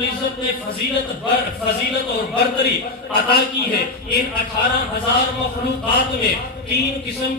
عزت نے فضیلت اور برتری عطا کی ہے۔ ان 18,000 مخلوقات میں 2 قسم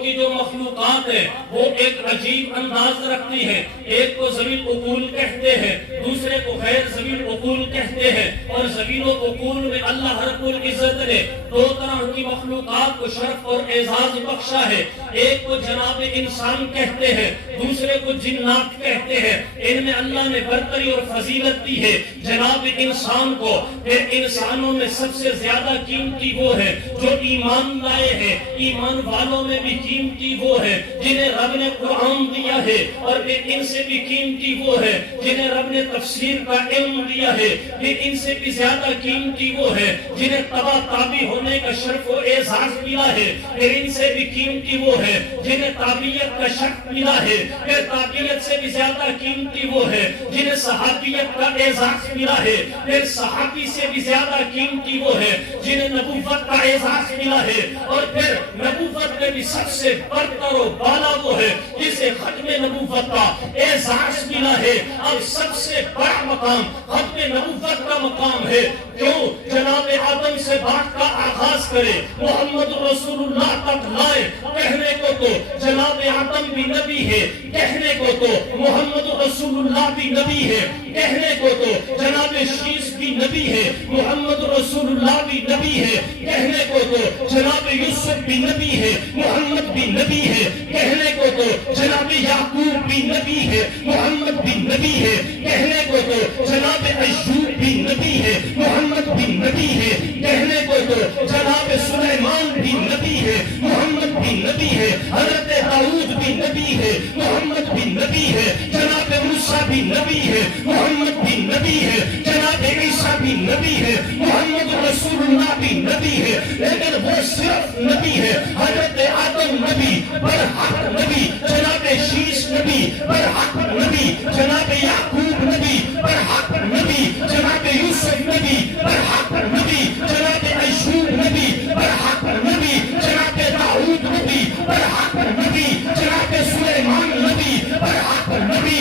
کی جو مخلوقات ہیں وہ ایک عجیب انداز رکھتی ہیں۔ ایک کو ذوی العقول کہتے ہیں، دوسرے کو غیر ذوی العقول کہتے ہیں۔ اور ذوی العقول میں اللہ رب العزت نے 2 طرح کی مخلوقات کو شرف اور اعزاز بخشا ہے۔ ایک کو جناب انسان کہتے ہیں، دوسرے کو جنات کہتے ہیں۔ ان میں اللہ نے برتری اور فضیلت دی ہے جناب انسان کو۔ پھر انسانوں میں سب سے زیادہ قیمتی وہ ہے جو ایمان لائے ہیں۔ ایمان والوں میں بھی قیمتی وہ ہے جنہیں رب نے قرآن دیا ہے، اور پھر ان سے بھی قیمتی وہ ہے جنہیں رب نے تفسیر کا علم دیا ہے۔ پھر ان سے بھی زیادہ قیمتی وہ ہے جنہیں تبع تابع ہونے کا شرف و اعزاز ملا ہے۔ پھر ان سے بھی قیمتی وہ ہے جنہیں تابعیت کا شرف ملا ہے۔ پھر تابعیت سے بھی زیادہ قیمتی وہ ہے جنہیں صحابیت کا اعزاز ملا ہے۔ پھر صحابی سے بھی زیادہ قیمتی وہ ہے جنہیں نبوت کا اعزاز ملا ہے۔ اور پھر نبوت میں بھی سب سے برتر و بالا وہ ہے جسے ختم نبوت کا اعزاز ملا ہے۔ اب سب سے بڑا مقام ختم نبوت کا مقام ہے۔ کیوں؟ جناب آدم سے بات کا آغاز کرے، محمد رسول اللہ تک لائے۔ کہنے کو تو جناب آدم بھی نبی ہے، کہنے کو تو محمد رسول اللہ بھی نبی ہے، کہنے کو تو جناب شیس بھی نبی ہے، محمد رسول اللہ بھی نبی ہے، کہنے کو تو جناب یوسف بھی نبی ہے، محمد بھی نبی ہے، کہنے کو تو جناب یعقوب بھی نبی ہے، محمد بھی نبی ہے، کہنے کو تو جناب ایوب بھی نبی ہے، محمد بھی نبی ہے، کہنے کو تو جناب سلیمان بھی نبی ہے، محمد بھی نبی ہے، حضرت داؤد بھی نبی ہے، محمد بھی نبی ہے، جناب موسیٰ بھی نبی ہے، محمد بھی نبی ہے، جناب عیسیٰ بھی نبی ہے، محمد رسول اللہ بھی نبی ہے۔ لیکن وہ صرف نبی ہے، حضرت آدم نبی، برحق نبی، جناب شیس نبی، برحق نبی، جناب یعقوب نبی، برحق نبی، جناب یوسف نبی، برحق نبی، جناب ایوب نبی، برحق نبی، جناب داؤد نبی، برحق نبی، جناب سلیمان نبی، برحق نبی،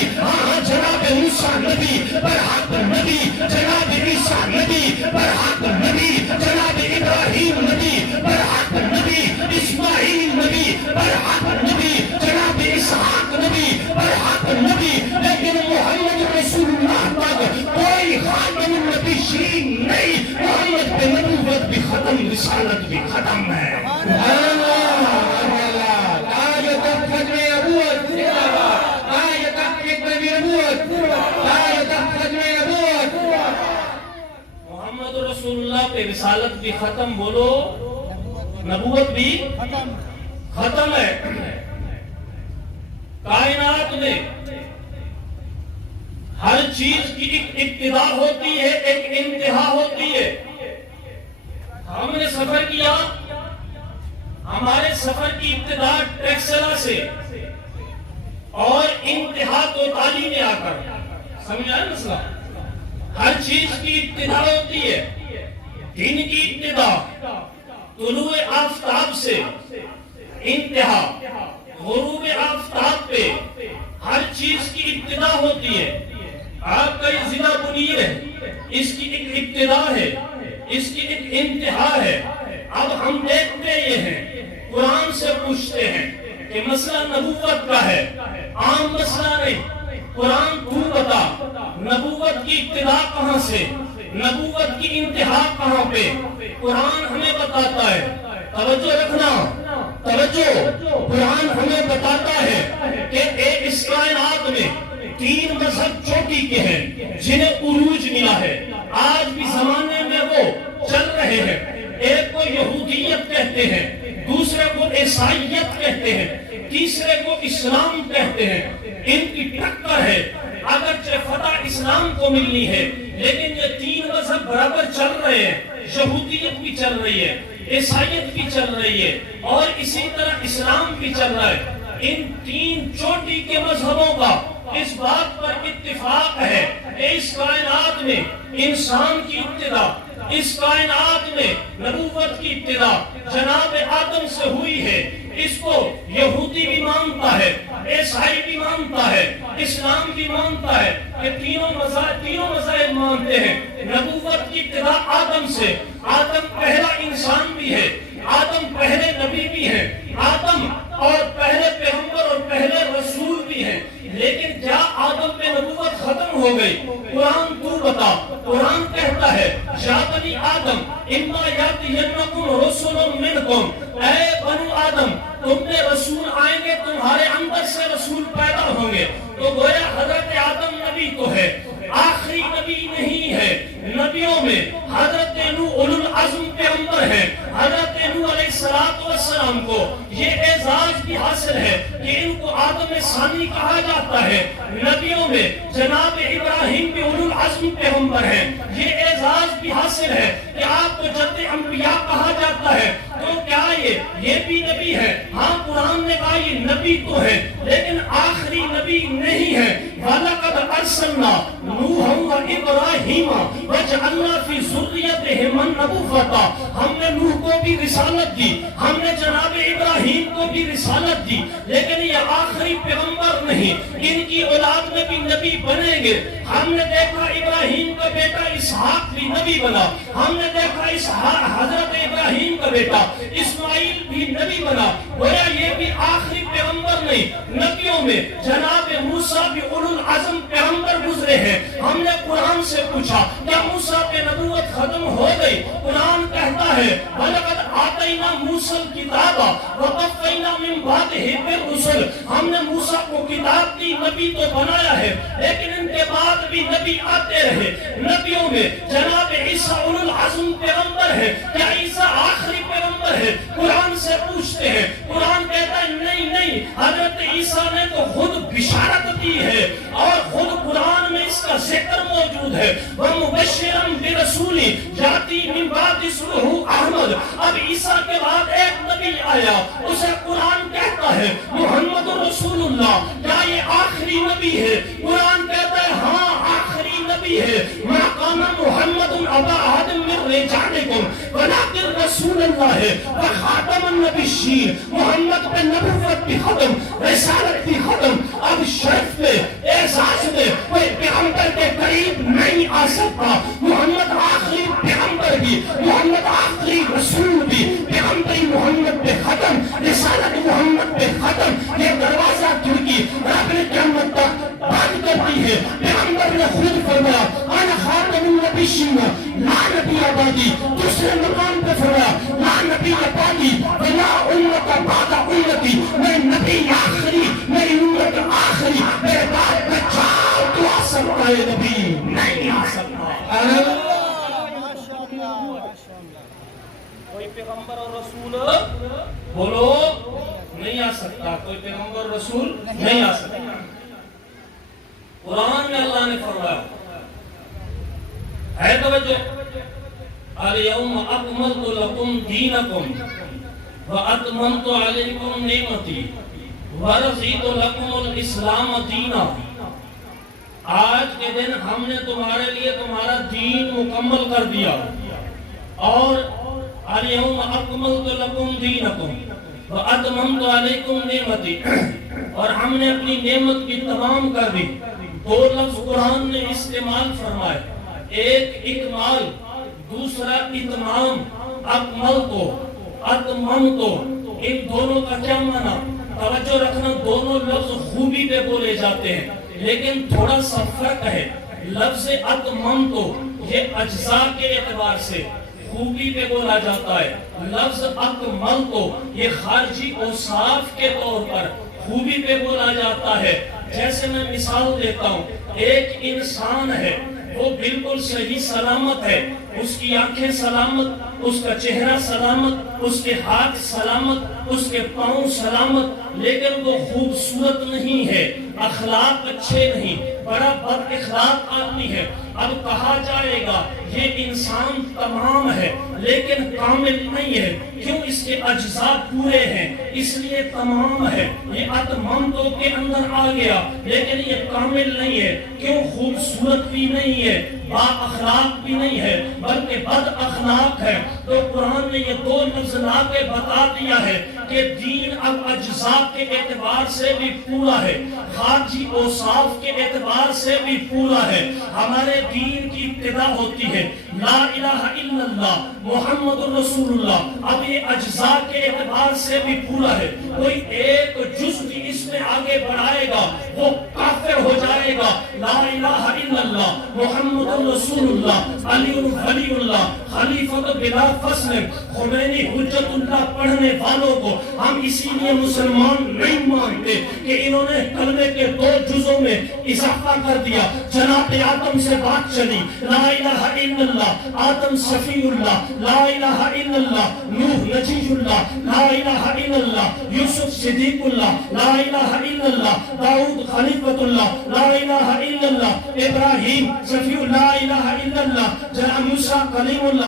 جناب موسیٰ نبی، برحق نبی، جناب عیسیٰ نبی، برحق نبی، جناب ابراہیم نبی، برحق نبی، اسماعیل نبی، برحق نبی، جناب اسحاق نبی، برحق نبی۔ لیکن محمد رسول اللہ تک کوئی خاتم النبیین نہیں۔ محمد پہ نبوت بھی ختم، رسالت بھی ختم ہے۔ محمد رسول اللہ پہ رسالت بھی ختم، بولو نبوت بھی ختم ہے۔ کائنات میں ہر چیز کی ایک ابتدا ہوتی ہے، ایک انتہا ہوتی ہے۔ ہم نے سفر کیا، ہمارے سفر کی ابتدا ٹیکسلا سے اور انتہا تو تعلیم آ کر، سمجھ آئے مسئلہ؟ ہر چیز کی ابتدا ہوتی ہے۔ دن کی ابتدا طلوع آفتاب سے، انتہا غروب آفتاب پہ ہر چیز کی ابتدا ہوتی ہے۔ آپ کا یہ ضلع منیر ہے، اس کی ایک ابتدا ہے، اس کی ایک انتہا ہے۔ اب ہم دیکھتے یہ ہیں، قرآن سے پوچھتے ہیں کہ مسئلہ نبوت کا ہے، عام مسئلہ نہیں۔ قرآن تو بتا، نبوت کی ابتدا کہاں سے، نبوت کی انتہا کہاں پہ؟ قرآن ہمیں بتاتا ہے، توجہ رکھنا، توجہ، قرآن ہمیں بتاتا ہے کہ اس کائنات میں 3 مذہب چوٹی کے ہیں جنہیں عروج ملا ہے، آج بھی زمانے میں وہ چل رہے ہیں۔ ایک کو یہودیت کہتے ہیں، دوسرے کو عیسائیت کہتے ہیں، تیسرے کو اسلام کہتے ہیں۔ ان کی ٹکر ہے، اگرچہ فتح اسلام کو ملنی ہے، لیکن یہ 3 مذہب برابر چل رہے ہیں۔ یہودیت بھی چل رہی ہے، عیسائیت بھی چل رہی ہے، اور اسی طرح اسلام بھی چل رہا ہے۔ ان 3 چوٹی کے مذہبوں کا اس بات پر اتفاق ہے کہ اس کائنات میں انسان کی ابتدا، اس کائنات میں نبوت کی ابتدا جناب آدم سے ہوئی ہے۔ اس کو یہودی بھی مانتا ہے، عیسائی بھی مانتا ہے، اسلام بھی مانتا ہے کہ تینوں مذاہب مانتے ہیں نبوت کی ابتدا آدم سے. آدم پہلا انسان بھی ہے, آدم پہلے نبی بھی ہے, آدم اور پہلے پیغمبر اور پہلے رسول بھی ہیں. لیکن کیا آدم پہ نبوت ختم ہو گئی؟ قرآن تو بتا. قرآن کہتا ہے یا بنی آدم اما یاتینکم رسل منکم, اے بنو آدم تم میں رسول آئیں گے, تمہارے اندر سے رسول پیدا ہوں گے. تو گویا حضرت آدم نبی تو ہے, آخری نبی نہیں ہے. نبیوں میں حضرت نوح اولو العزم پیغمبر ہے. حضرت نوح علیہ السلام کو یہ اعزاز بھی حاصل ہے کہ ان کو آدم ثانی کہا جاتا ہے. نبیوں میں جناب ابراہیم بھی اولو العزم پیغمبر ہیں. یہ اعزاز بھی حاصل ہے کہ آپ کو جد انبیاء کہا جاتا ہے. تو کیا یہ بھی نبی ہے؟ ہاں, قرآن نے کہا یہ نبی تو ہے لیکن آخری نبی نہیں ہے. وَلَقَدْ أَرْسَلْنَا نُوحًا وَإِبْرَاهِيمَ وَجَعَلْنَا فِي ذُرِّيَّتِهِمَا النُّبُوَّةَ, ہم نے نوح کو بھی رسالت دی, ہم نے جناب ابراہیم کو بھی رسالت دی, لیکن یہ آخری پیغمبر نہیں, ان کی اولاد میں بھی نبی بنیں گے. ہم نے دیکھا ابراہیم کا بیٹا اسحاق بھی نبی بنا, ہم نے دیکھا حضرت ابراہیم کا بیٹا اسماعیل بھی نبی بنا. گویا یہ بھی آخری پیغمبر نہیں. نبیوں میں جناب موسیٰ بھی اولو العزم پیغمبر گزرے ہیں. ہم نے قرآن سے پوچھا کیا موسیٰ پہ نبوت ختم ہو گئی؟ قرآن کہتا ہے وَلَقَدْ آتَيْنَا مُوسَى الْكِتَابَ وَقَفَّيْنَا مِن بَعْدِهِ بِالرُّسُلِ, ہم نے موسیٰ کو کتاب دی, نبی تو بنایا ہے, لیکن ان کے بعد بھی نبی آتے رہے. نبیوں میں جناب عیسیٰ اولو العزم پیغمبر ہے. کیا عیسیٰ آخری پیغمبر ہے؟ قرآن سے پوچھتے ہیں. قرآن کہتا ہے نہیں, حضرت عیسیٰ نے تو خود بشارت دی ہے اور خود قرآن میں اس کا ذکر موجود ہے. وَمُبَشِّرًا بِرَسُولٍ يَأْتِي مِن بَعْدِ اسْمُهُ احمد. اب عیسیٰ کے بعد ایک نبی آیا, اسے قرآن کہتا ہے محمد رسول اللہ. کیا یہ آخری نبی ہے؟ قرآن کہتا ہے ہاں آخری نبی ہے. مَا كَانَ مُحَمَّدٌ أَبَا أَحَدٍ مِّن رِّجَالِكُمْ وَلَٰكِن رَّسُولَ اللَّهِ وَخَاتَمَ النَّبِيِّينَ. محمد پہ نبوت بھی ختم, رسالت بھی ختم. اب شرف میں اعزاز میں کوئی پیغمبر کے قریب نہیں آ سکتا. محمد آخری پیغمبر بھی, محمد آخری رسول بھی. پیغمبری محمد پہ ختم, رسالت محمد پہ ختم. یہ دروازہ کھڑکی رب نے قیامت تک بند کر دی ہے. پیغمبر نے خود فرمایا انا خاتم النبیین لا نبی بعدی. دوسرے مقام پہ فرمایا لا نبی بعدی ولا امت بعد امتی. میں نبی آخری, میری امت آخری, میرے بعد میں چاہو تو آ سکتا ہے, نبی نہیں آ سکتا. کوئی پیغمبر اور رسول بولو نہیں آ سکتا, کوئی پیغمبر اور رسول نہیں آ سکتا. قرآن میں اللہ نے فرمایا ہے توجہ الیوم اکملت لکم دینکم واتممت علیکم نعمتی ورضیت لکم الاسلام دینا. آج کے دن ہم نے تمہارے لیے تمہارا دین مکمل کر دیا اور الیوم اکملت لکم دینکم واتممت علیکم نعمتی, اور ہم نے اپنی نعمت کی تمام کر دی. دو لفظ قرآن نے استعمال فرمائے, ایک اکمال, دوسرا اتمام. اکمل تو اتمم تو, ان دونوں کا کیا معنی؟ توجہ رکھنا, دونوں لفظ خوبی پہ بولے جاتے ہیں لیکن تھوڑا سا فرق ہے. لفظ اتمم تو یہ اجزاء کے اعتبار سے خوبی پہ بولا جاتا ہے. لفظ اکمل تو یہ خارجی اوصاف کے طور پر خوبی پہ بولا جاتا ہے. جیسے میں مثال دیتا ہوں, ایک انسان ہے وہ بالکل صحیح سلامت ہے, اس کی آنکھیں سلامت, اس کا چہرہ سلامت, اس کے ہاتھ سلامت, اس کے پاؤں سلامت, لیکن وہ خوبصورت نہیں ہے, اخلاق اچھے نہیں, بڑا بد اخلاق آدمی ہے. اب کہا جائے گا یہ انسان تمام ہے لیکن کامل نہیں ہے. کیوں؟ اس کے اجزاء پورے ہیں اس لیے تمام ہے. یہ اتمام تو کے اندر آ گیا لیکن یہ کامل نہیں ہے. کیوں؟ خوبصورت بھی نہیں ہے, با اخلاق بھی نہیں ہے, بلکہ بد اخلاق ہے. تو قرآن نے یہ دو لفظ لا کے بتا دیا ہے کہ دین اب اجزاء کے اعتبار سے بھی پورا ہے, خارجی اوصاف کے اعتبار سے بھی پورا ہے. ہمارے دین کی ابتدا ہوتی ہے لا الہ الا اللہ محمد الرسول اللہ. اب یہ اجزاء کے اعتبار سے بھی پورا ہے. کوئی ایک جز بھی اس میں آگے بڑھائے گا وہ کافر ہو جائے گا. لا الہ الا اللہ محمد الرسول اللہ علی ولی اللہ خلیفۃ بلا فصل خمینی حجت اللہ پڑھنے والوں کو ہم اسی لیے مسلمان نہیں مانتے کہ انہوں نے کلمے کے 2 جزوں میں اضافہ کر دیا. جناب آدم سے بات چلی لا الہ الا اللہ آدم صفی اللہ لا الہ الا اللہ نوح نجی اللہ لا الہ الا اللہ یوسف صدیق اللہ لا الہ الا اللہ داؤد خلیفۃ اللہ لا الہ الا اللہ ابراہیم صفی لا الہ الا اللہ جناب موسیٰ کلیم اللہ